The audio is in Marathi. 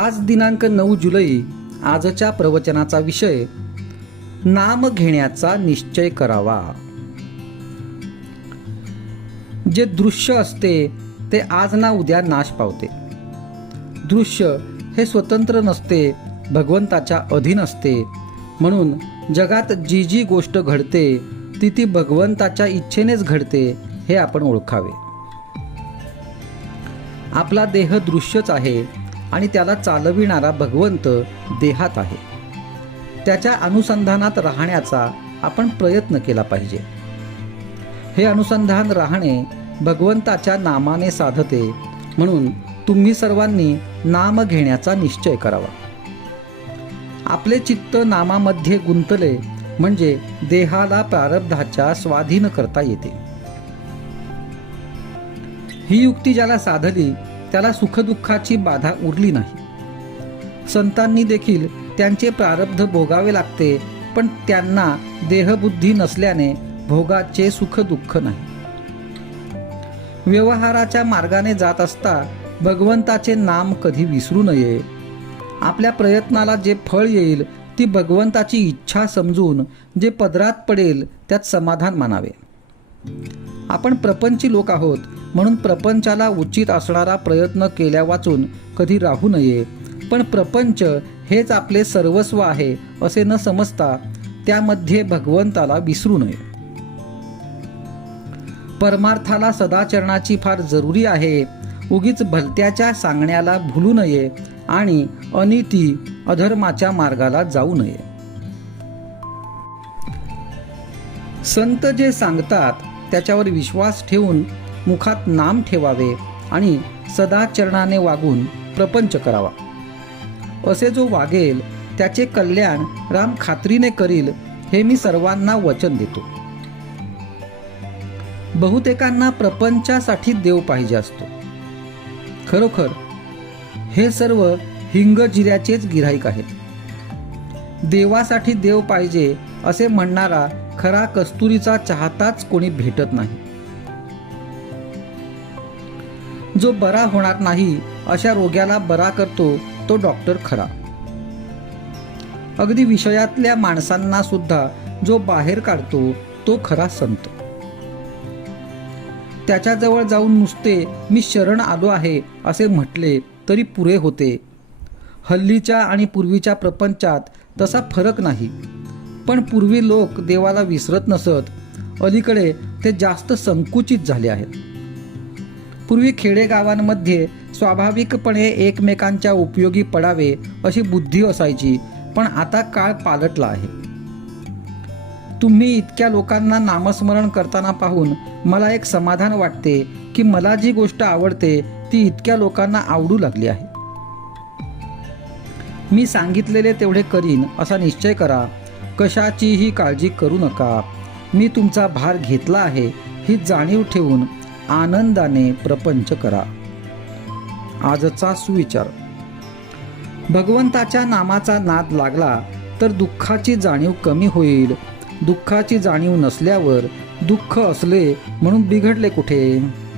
आज दिनांक नऊ जुलै आजच्या प्रवचनाचा विषय नाम घेण्याचा निश्चय करावा जे दृश्य असते ते आज ना उद्या नाश पावते दृश्य हे स्वतंत्र नसते भगवंताच्या अधीन असते म्हणून जगात जी जी गोष्ट घडते ती ती भगवंताच्या इच्छेनेच घडते हे आपण ओळखावे आपला देह दृश्यच आहे आणि त्याला चालविणारा भगवंत देहात आहे त्याच्या अनुसंधानात राहण्याचा आपण प्रयत्न केला पाहिजे हे अनुसंधान राहणे भगवंताच्या नामाने साधते म्हणून तुम्ही सर्वांनी नाम घेण्याचा निश्चय करावा आपले चित्त नामामध्ये गुंतले म्हणजे देहाला प्रारब्धाच्या स्वाधीन करता येते ही युक्ती ज्याला साधली त्याला सुखदुःखाची बाधा उरली नाही संतांनी देखील त्यांचे प्रारब्ध भोगावे लागते पण त्यांना देहबुद्धी नसल्याने भोगाचे सुखदुःख नाही व्यवहाराच्या मार्गाने जात असता भगवंताचे नाम कधी विसरू नये आपल्या प्रयत्नाला जे फळ येईल ती भगवंताची इच्छा समजून जे पदरात पडेल त्यात समाधान मानावे आपण प्रपंची लोक आहोत म्हणून प्रपंचाला उचित असणारा प्रयत्न केल्या वाचून कधी राहू नये पण प्रपंच हेच आपले सर्वस्व आहे असे न समजता त्यामध्ये भगवंताला विसरू नये परमार्थाला सदाचरणाची फार जरुरी आहे उगीच भलत्याच्या सांगण्याला भुलू नये आणि अनिती अधर्माच्या मार्गाला जाऊ नये संत जे सांगतात त्याच्यावर विश्वास ठेवून मुखात नाम ठेवावे आणि सदाचरणाने वागून प्रपंच करावा असे जो वागेल त्याचे कल्याण राम खात्रीने करील हे मी सर्वांना वचन देतो बहुतेकांना प्रपंचासाठी देव पाहिजे असतो खरोखर हे सर्व हिंग जिऱ्याचेच गिराईक आहेत देवासाठी देव पाहिजे असे म्हणणारा खरा कस्तुरीचा चाहताच कोणी भेटत नाही जो बरा होणार नाही अशा रोग्याला बरा करतो तो डॉक्टर खरा अगदी विषयातल्या माणसांना सुद्धा जो बाहेर काढतो तो खरा संत त्याच्याजवळ जाऊन नुसते मी शरण आलो आहे असे म्हटले तरी पुरे होते हल्लीच्या आणि पूर्वीच्या प्रपंचात तसा फरक नाही पण पूर्वी लोक देवाला विसरत नसत अलीकडे ते जास्त संकुचित झाले आहेत पूर्वी खेडेगावांमध्ये स्वाभाविकपणे एकमेकांच्या उपयोगी पडावे अशी बुद्धी असायची पण आता काळ पालटला आहे तुम्ही इतक्या लोकांना नामस्मरण करताना पाहून मला एक समाधान वाटते की मला जी गोष्ट आवडते ती इतक्या लोकांना आवडू लागली आहे मी सांगितलेले तेवढे करीन असा निश्चय करा कशाचीही काळजी करू नका मी तुमचा भार घेतला आहे ही जाणीव ठेवून आनंदाने प्रपंच करा आजचा सुविचार भगवंताच्या नामाचा नाद लागला तर दुःखाची जाणीव कमी होईल दुःखाची जाणीव नसल्यावर दुःख असले म्हणून बिघडले कुठे